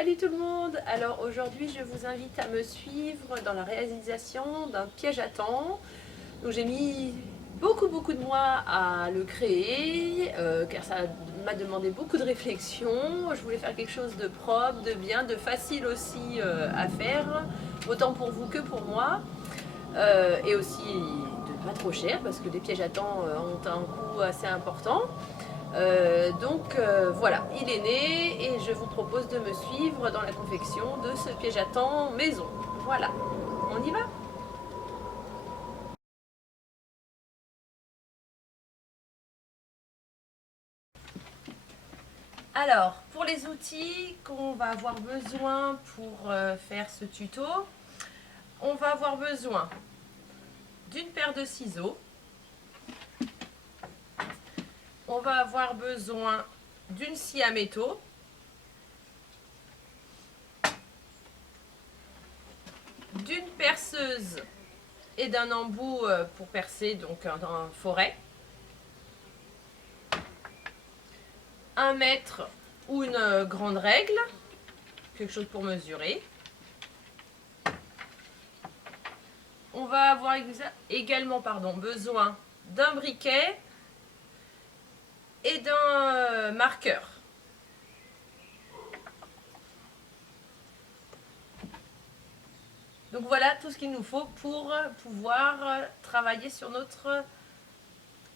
Salut tout le monde! Alors aujourd'hui je vous invite à me suivre dans la réalisation d'un piège à temps. Donc j'ai mis beaucoup de mois à le créer car ça m'a demandé beaucoup de réflexion. Je voulais faire quelque chose de propre, de bien, de facile aussi à faire, autant pour vous que pour moi. Et aussi de pas trop cher parce que les pièges à temps ont un coût assez important. Voilà, il est né et je vous propose de me suivre dans la confection de ce piège à temps maison. Voilà, on y va? Alors, pour les outils qu'on va avoir besoin pour faire ce tuto, on va avoir besoin d'une paire de ciseaux, on va avoir besoin d'une scie à métaux, d'une perceuse et d'un embout pour percer donc dans un forêt, un mètre ou une grande règle, quelque chose pour mesurer. On va avoir également besoin d'un briquet et d'un marqueur. Donc voilà tout ce qu'il nous faut pour pouvoir travailler sur notre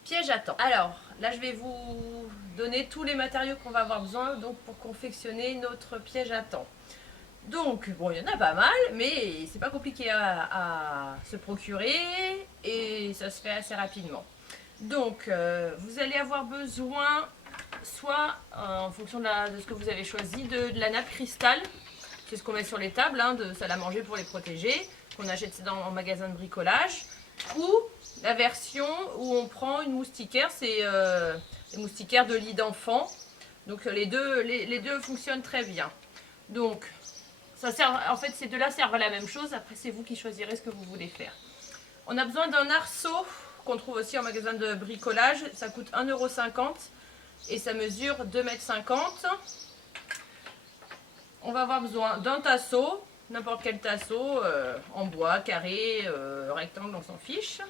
piège à temps. Alors là je vais vous donner tous les matériaux qu'on va avoir besoin donc, pour confectionner notre piège à temps. Donc bon, il y en a pas mal, mais c'est pas compliqué à se procurer et ça se fait assez rapidement. Donc vous allez avoir besoin soit en fonction de ce que vous avez choisi, de la nappe cristal. C'est ce qu'on met sur les tables, de salle à manger pour les protéger, qu'on achète en magasin de bricolage. Ou la version où on prend une moustiquaire, c'est les moustiquaires de lit d'enfant. Donc les deux fonctionnent très bien. Donc ça sert, en fait ces deux-là servent à la même chose, après c'est vous qui choisirez ce que vous voulez faire. On a besoin d'un arceau qu'on trouve aussi en magasin de bricolage, ça coûte 1,50 € et ça mesure 2,50 m. On va avoir besoin d'un tasseau, n'importe quel tasseau, en bois, carré, rectangle, on s'en fiche.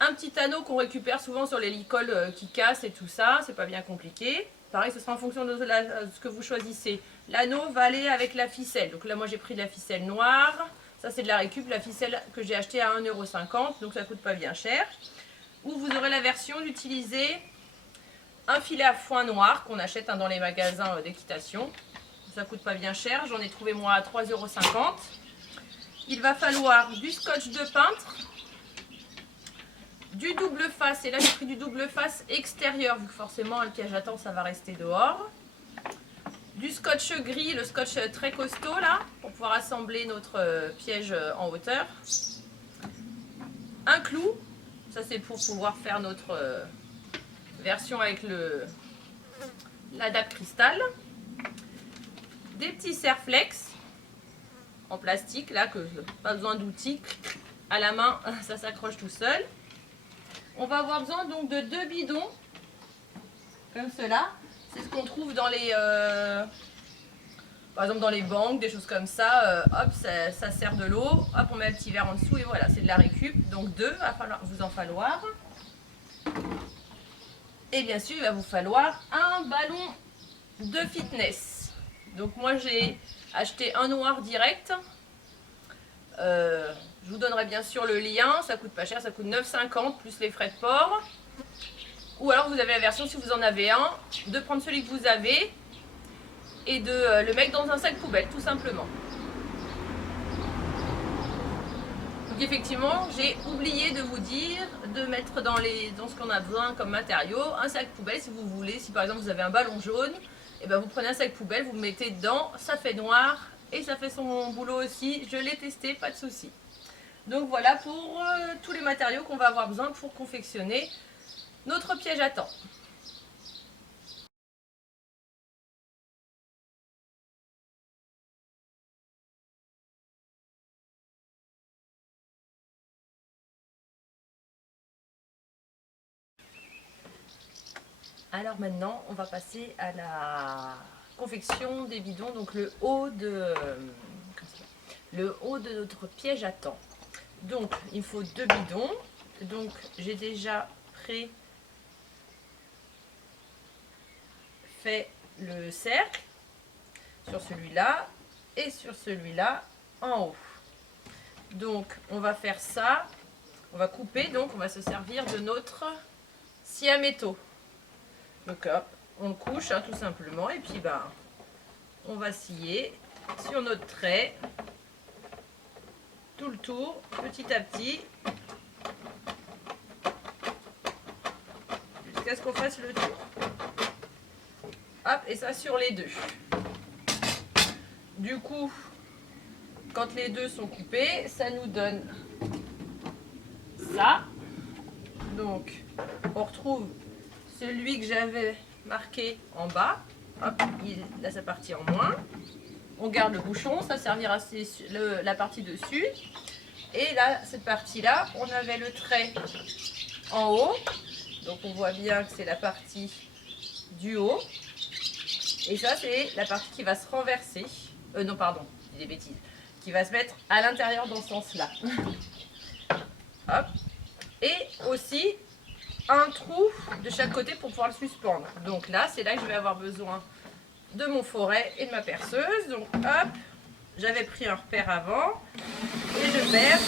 Un petit anneau qu'on récupère souvent sur les licoles qui cassent et tout ça, c'est pas bien compliqué. Pareil, ce sera en fonction de ce que vous choisissez. L'anneau va aller avec la ficelle. Donc là, moi j'ai pris de la ficelle noire. Ça, c'est de la récup, la ficelle que j'ai achetée à 1,50 €, donc ça coûte pas bien cher. Ou vous aurez la version d'utiliser un filet à foin noir qu'on achète dans les magasins d'équitation. Ça coûte pas bien cher, j'en ai trouvé moi à 3,50 €. Il va falloir du scotch de peintre, du double face, et là j'ai pris du double face extérieur vu que forcément le piège à temps ça va rester dehors. Du scotch gris, le scotch très costaud là, pour pouvoir assembler notre piège en hauteur. Un clou, ça c'est pour pouvoir faire notre version avec la nappe cristal. Des petits serre-flex en plastique là, que pas besoin d'outils, à la main ça s'accroche tout seul. On va avoir besoin donc de 2 bidons comme cela. C'est ce qu'on trouve dans les par exemple dans les banques, des choses comme ça. Hop, ça sert de l'eau. Hop, on met un petit verre en dessous et voilà, c'est de la récup. Donc 2, va vous en falloir. Et bien sûr, il va vous falloir un ballon de fitness. Donc moi j'ai acheté un noir direct. Je vous donnerai bien sûr le lien, ça coûte pas cher, ça coûte 9,50 € plus les frais de port. Ou alors vous avez la version, si vous en avez un, de prendre celui que vous avez et de le mettre dans un sac poubelle tout simplement. Donc effectivement, j'ai oublié de vous dire de mettre dans ce qu'on a besoin comme matériau un sac poubelle si vous voulez. Si par exemple vous avez un ballon jaune, et ben vous prenez un sac poubelle, vous le mettez dedans, ça fait noir et ça fait son boulot aussi. Je l'ai testé, pas de souci. Donc voilà pour tous les matériaux qu'on va avoir besoin pour confectionner notre piège à temps. Alors maintenant, on va passer à la confection des bidons, donc le haut de notre piège à temps. Donc il me faut 2 bidons. Donc j'ai déjà fait le cercle sur celui-là et sur celui-là en haut. Donc on va faire ça, on va couper, donc on va se servir de notre scie à métaux. Donc hop, on le couche tout simplement et puis on va scier sur notre trait tout le tour, petit à petit, jusqu'à ce qu'on fasse le tour. Hop, et ça sur les deux. Du coup, quand les deux sont coupés, ça nous donne ça. Donc, on retrouve celui que j'avais marqué en bas. Hop, il a sa partie en moins. On garde le bouchon, ça servira la partie dessus. Et là, cette partie-là, on avait le trait en haut. Donc on voit bien que c'est la partie du haut. Et ça, c'est la partie qui va se renverser. Non, pardon, je dis des bêtises. Qui va se mettre à l'intérieur dans ce sens-là. Hop. Et aussi un trou de chaque côté pour pouvoir le suspendre. Donc là, c'est là que je vais avoir besoin de mon foret et de ma perceuse. Donc hop, j'avais pris un repère avant et je perce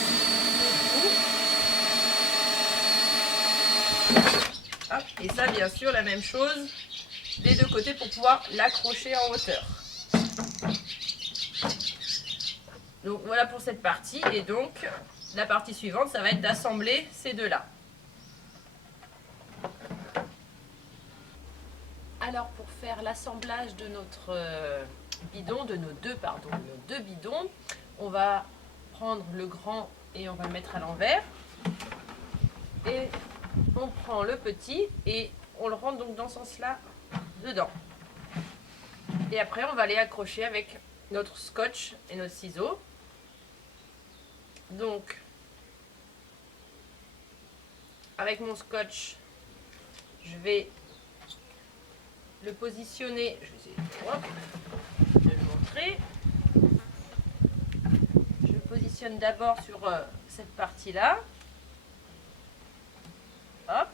mon trou. Hop, et ça, bien sûr, la même chose des deux côtés pour pouvoir l'accrocher en hauteur. Donc voilà pour cette partie. Et donc la partie suivante, ça va être d'assembler ces deux-là. Alors pour faire l'assemblage de notre bidon, de nos deux bidons, on va prendre le grand et on va le mettre à l'envers. Et on prend le petit et on le rentre donc dans ce sens-là dedans. Et après on va les accrocher avec notre scotch et notre ciseau. Donc avec mon scotch, je vais le positionner, je vais essayer de le montrer. Je le positionne d'abord sur cette partie-là. Hop.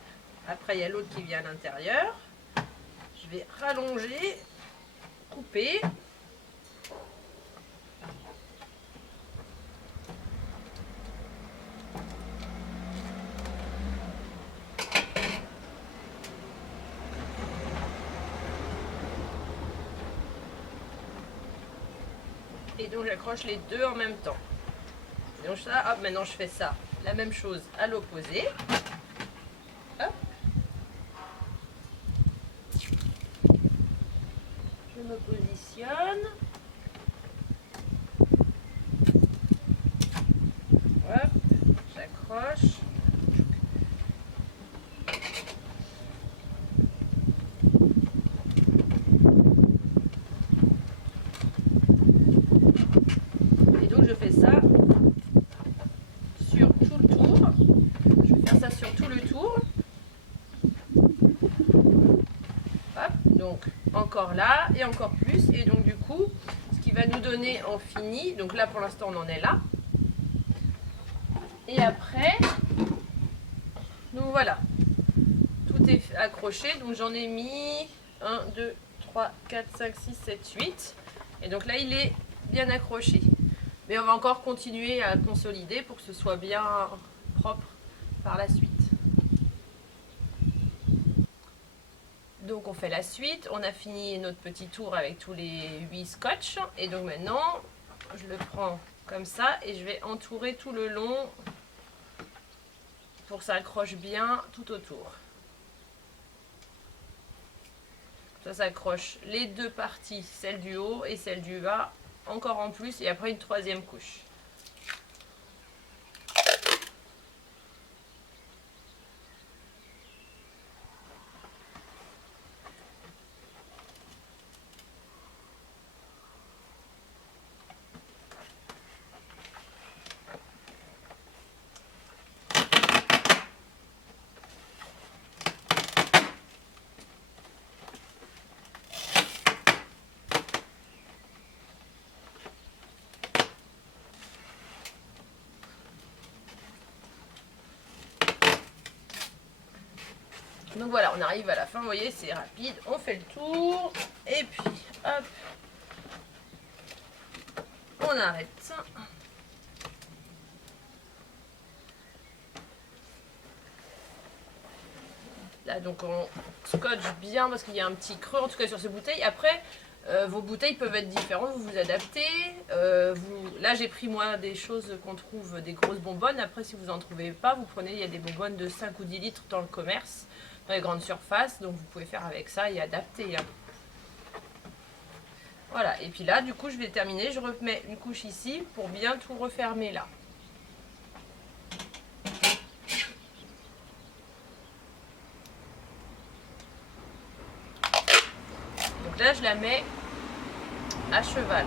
Après, il y a l'autre qui vient à l'intérieur. Je vais rallonger, couper. Et donc j'accroche les deux en même temps. Et donc ça, hop, maintenant je fais ça, la même chose à l'opposé. Hop. Je me positionne. Hop, j'accroche. Et donc je fais ça sur tout le tour. Je vais faire ça sur tout le tour. Hop, donc encore là et encore plus. Et donc du coup, ce qui va nous donner en fini, donc là pour l'instant on en est là. Et après, donc voilà, tout est accroché. Donc j'en ai mis 1, 2, 3, 4, 5, 6, 7, 8. Et donc là il est bien accroché. Mais on va encore continuer à consolider pour que ce soit bien propre par la suite. Donc on fait la suite, on a fini notre petit tour avec tous les 8 scotch. Et donc maintenant, je le prends comme ça et je vais entourer tout le long pour que ça accroche bien tout autour. Ça s'accroche les deux parties, celle du haut et celle du bas, encore en plus, et après une troisième couche. Donc voilà, on arrive à la fin, vous voyez, c'est rapide. On fait le tour. Et puis, hop. On arrête. Là, donc on scotche bien parce qu'il y a un petit creux, en tout cas sur ces bouteilles. Après, vos bouteilles peuvent être différentes, vous vous adaptez. Là, j'ai pris moi des choses qu'on trouve, des grosses bonbonnes. Après, si vous n'en trouvez pas, vous prenez, il y a des bonbonnes de 5 ou 10 litres dans le commerce, dans les grandes surfaces. Donc vous pouvez faire avec ça et adapter. Hein. Voilà, et puis là, du coup, je vais terminer. Je remets une couche ici pour bien tout refermer là. Donc là, je la mets à cheval.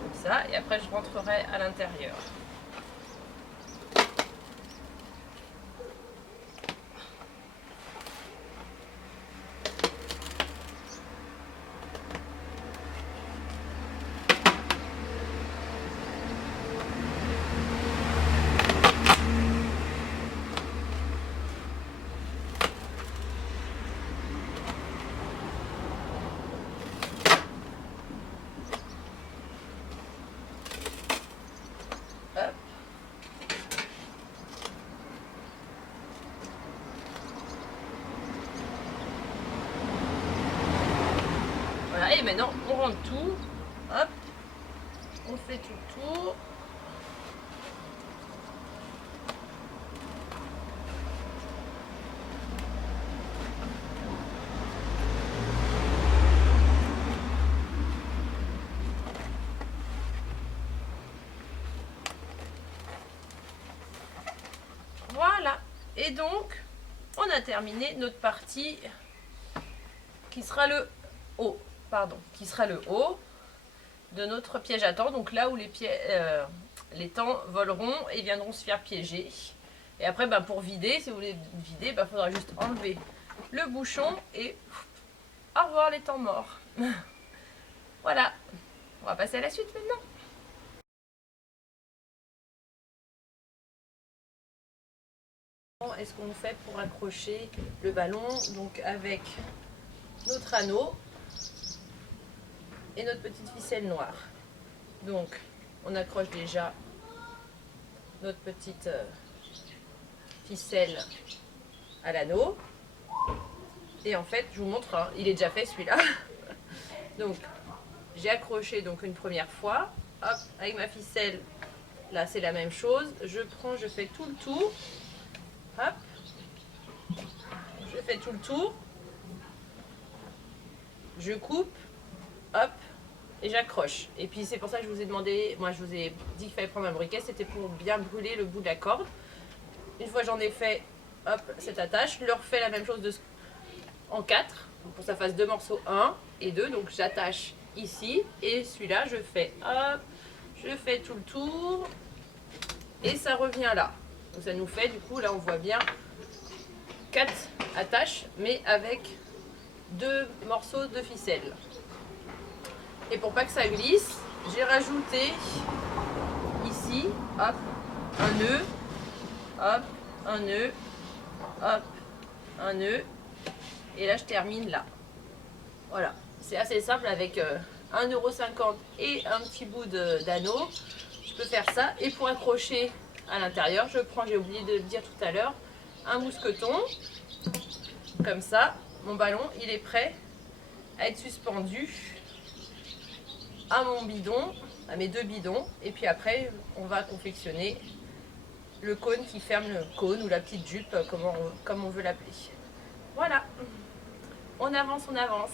Comme ça, et après, je rentrerai à l'intérieur. Hop. Voilà, et maintenant on rentre tout. Hop. On fait tout le tour. Voilà. Et donc, on a terminé notre partie qui sera le haut. Pardon, qui sera le haut de notre piège à temps. Donc là où les temps voleront et viendront se faire piéger. Et après, bah, pour vider, si vous voulez vider, il faudra juste enlever le bouchon et au revoir les temps morts. Voilà. On va passer à la suite maintenant. Est-ce qu'on fait pour accrocher le ballon? Donc avec notre anneau et notre petite ficelle noire. Donc on accroche déjà notre petite ficelle à l'anneau. Et en fait, je vous montre, hein, il est déjà fait celui-là. Donc j'ai accroché donc une première fois. Hop, avec ma ficelle, là c'est la même chose. Je prends, je fais tout le tour. Hop, je fais tout le tour. Je coupe, hop, et j'accroche. Et puis c'est pour ça que je vous ai demandé, moi je vous ai dit qu'il fallait prendre un briquet, c'était pour bien brûler le bout de la corde. Une fois j'en ai fait, hop, cette attache, je leur fais la même chose en 4, pour que ça fasse 2 morceaux, 1 et 2. Donc j'attache ici, et celui-là je fais, hop, je fais tout le tour, et ça revient là. Donc ça nous fait, du coup, là on voit bien 4 attaches, mais avec 2 morceaux de ficelle. Et pour pas que ça glisse, j'ai rajouté ici, hop, un nœud, hop, un nœud, hop, un nœud. Et là, je termine là. Voilà, c'est assez simple avec 1,50 € et un petit bout d'anneau. Je peux faire ça. Et pour accrocher à l'intérieur, je prends, j'ai oublié de le dire tout à l'heure, un mousqueton. Comme ça, mon ballon, il est prêt à être suspendu à mon bidon, à mes 2 bidons. Et puis après, on va confectionner le cône qui ferme le cône ou la petite jupe, comme on veut l'appeler. Voilà, on avance, on avance.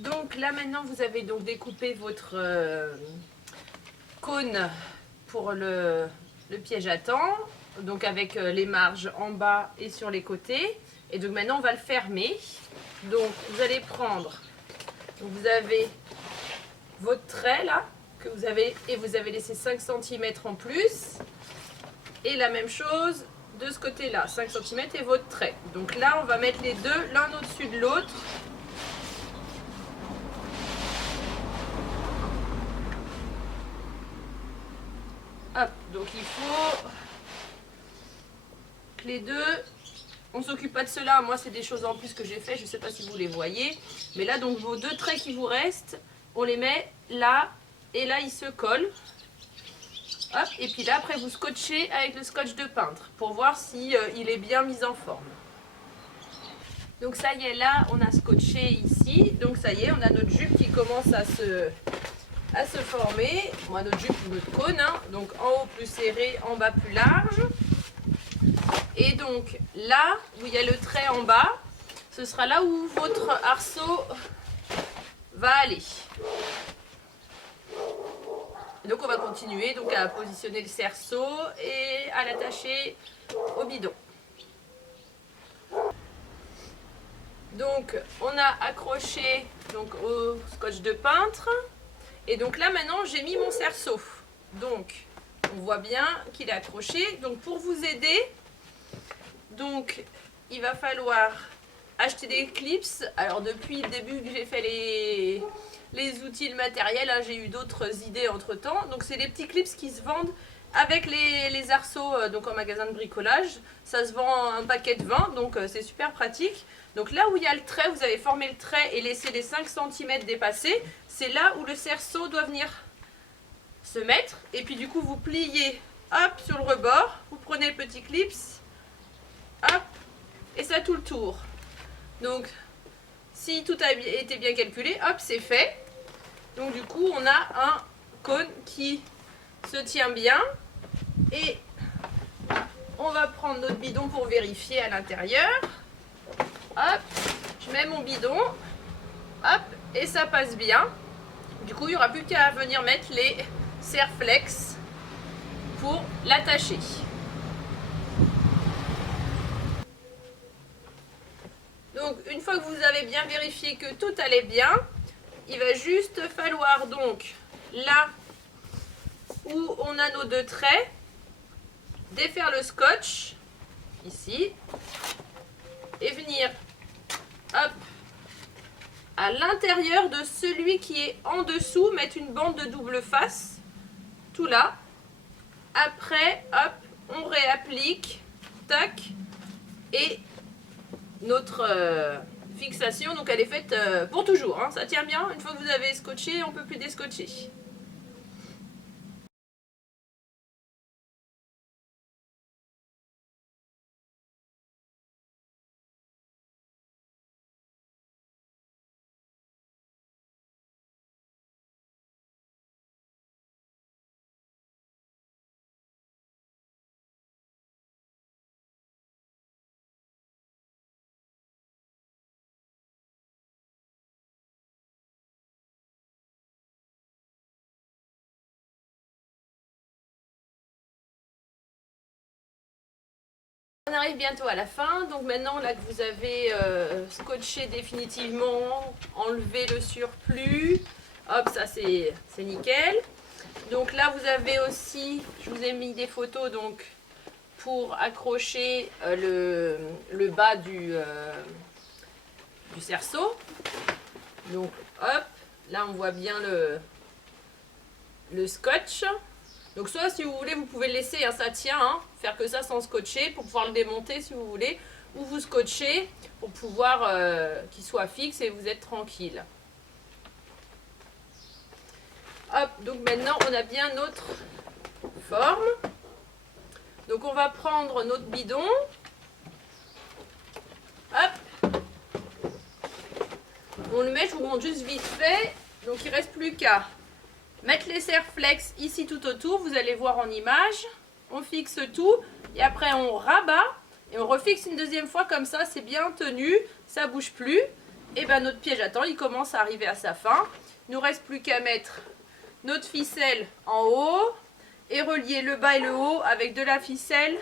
Donc là maintenant vous avez donc découpé votre cône pour le piège à temps, donc avec les marges en bas et sur les côtés. Et donc maintenant on va le fermer. Donc vous allez prendre, donc vous avez votre trait là que vous avez, et vous avez laissé 5 cm en plus, et la même chose de ce côté là, 5 cm et votre trait. Donc là on va mettre les deux l'un au-dessus de l'autre. Hop, donc il faut que les deux, on s'occupe pas de cela, moi c'est des choses en plus que j'ai fait, je sais pas si vous les voyez, mais là donc vos deux traits qui vous restent, on les met là, et là ils se collent. Hop, et puis là après vous scotchez avec le scotch de peintre pour voir si il est bien mis en forme. Donc ça y est, là on a scotché ici, donc ça y est, on a notre jupe qui commence à se former. Moi, notre jupe ou notre cône, hein. Donc en haut plus serré, en bas plus large. Et donc là où il y a le trait en bas, ce sera là où votre arceau va aller. Et donc on va continuer donc à positionner le cerceau et à l'attacher au bidon. Donc on a accroché donc au scotch de peintre. Et donc là maintenant j'ai mis mon cerceau. Donc on voit bien qu'il est accroché. Donc pour vous aider, donc il va falloir acheter des clips. Alors depuis le début que j'ai fait les outils, le matériel, hein, j'ai eu d'autres idées entre temps. Donc c'est des petits clips qui se vendent avec les arceaux donc en magasin de bricolage. Ça se vend un paquet de 20, donc c'est super pratique. Donc là où il y a le trait, vous avez formé le trait et laissé les 5 cm dépasser. C'est là où le cerceau doit venir se mettre. Et puis du coup vous pliez, hop, sur le rebord. Vous prenez le petit clips, hop, et ça tout le tour. Donc si tout a été bien calculé, hop, c'est fait. Donc du coup on a un cône qui se tient bien. Et on va prendre notre bidon pour vérifier à l'intérieur. Hop, je mets mon bidon, hop, et ça passe bien. Du coup, il n'y aura plus qu'à venir mettre les serre-flex pour l'attacher. Donc, une fois que vous avez bien vérifié que tout allait bien, il va juste falloir donc, là où on a nos deux traits, défaire le scotch, ici, et venir, hop, à l'intérieur de celui qui est en dessous, mettre une bande de double face, tout là. Après, hop, on réapplique, tac, et notre fixation, donc elle est faite pour toujours, hein, ça tient bien. Une fois que vous avez scotché, on ne peut plus déscotcher. On arrive bientôt à la fin, donc maintenant là que vous avez scotché définitivement, enlevé le surplus, hop, ça c'est nickel. Donc là vous avez aussi, je vous ai mis des photos donc pour accrocher le bas du cerceau. Donc hop, là on voit bien le scotch. Donc soit si vous voulez vous pouvez le laisser, hein, ça tient, hein, faire que ça sans scotcher pour pouvoir le démonter si vous voulez, ou vous scotchez pour pouvoir qu'il soit fixe et vous êtes tranquille. Hop, donc maintenant on a bien notre forme. Donc on va prendre notre bidon, hop, on le met, je vous montre juste vite fait, donc il ne reste plus qu'à mettre les serre-flex ici tout autour, vous allez voir en image, on fixe tout et après on rabat et on refixe une deuxième fois comme ça, c'est bien tenu, ça bouge plus. et ben notre piège à temps il commence à arriver à sa fin. Il nous reste plus qu'à mettre notre ficelle en haut et relier le bas et le haut avec de la ficelle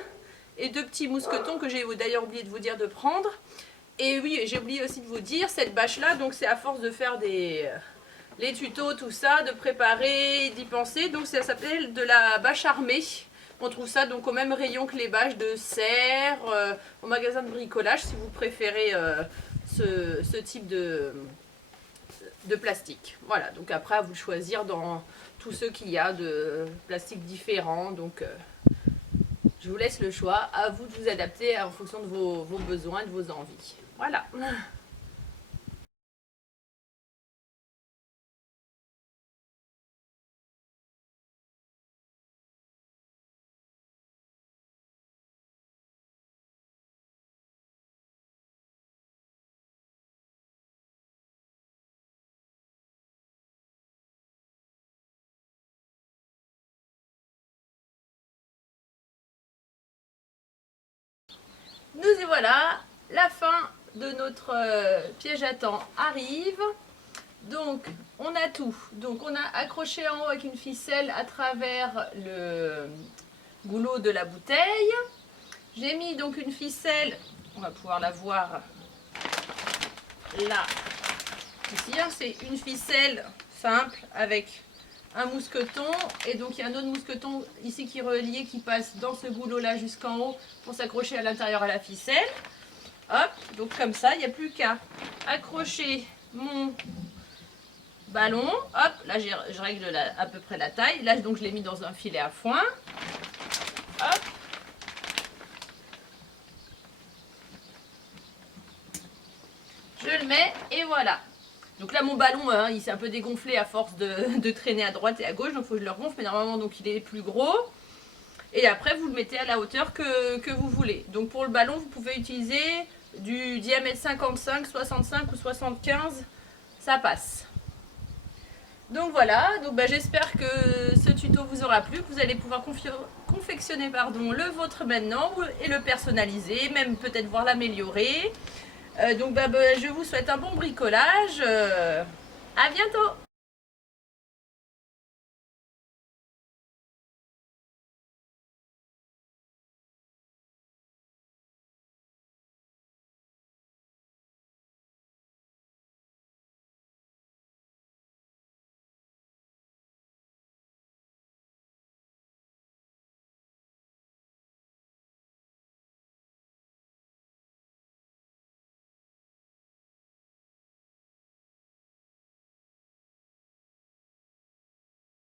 et 2 petits mousquetons que j'ai d'ailleurs oublié de vous dire de prendre. Et oui, j'ai oublié aussi de vous dire, cette bâche là, donc c'est à force de faire les tutos, tout ça, de préparer, d'y penser, donc ça s'appelle de la bâche armée. On trouve ça donc au même rayon que les bâches de serre, au magasin de bricolage si vous préférez ce type de plastique. Voilà, donc après à vous de choisir dans tous ceux qu'il y a de plastiques différents. Donc je vous laisse le choix, à vous de vous adapter en fonction de vos besoins, de vos envies. Voilà. Nous y voilà, la fin de notre piège à temps arrive. Donc on a tout. Donc on a accroché en haut avec une ficelle à travers le goulot de la bouteille. J'ai mis donc une ficelle, on va pouvoir la voir là, ici, hein, c'est une ficelle simple avec un mousqueton et donc il y a un autre mousqueton ici qui est relié, qui passe dans ce goulot là jusqu'en haut pour s'accrocher à l'intérieur à la ficelle. Hop, donc comme ça, il n'y a plus qu'à accrocher mon ballon. Hop, là je règle à peu près la taille. Là donc je l'ai mis dans un filet à foin. Hop. Je le mets et voilà. Donc là mon ballon hein, il s'est un peu dégonflé à force de traîner à droite et à gauche, donc il faut que je le regonfle, mais normalement donc il est plus gros. Et après vous le mettez à la hauteur que vous voulez. Donc pour le ballon vous pouvez utiliser du diamètre 55, 65 ou 75, ça passe. Donc voilà, donc j'espère que ce tuto vous aura plu, que vous allez pouvoir confectionner le vôtre maintenant et le personnaliser, même peut-être voir l'améliorer. Donc je vous souhaite un bon bricolage. À bientôt!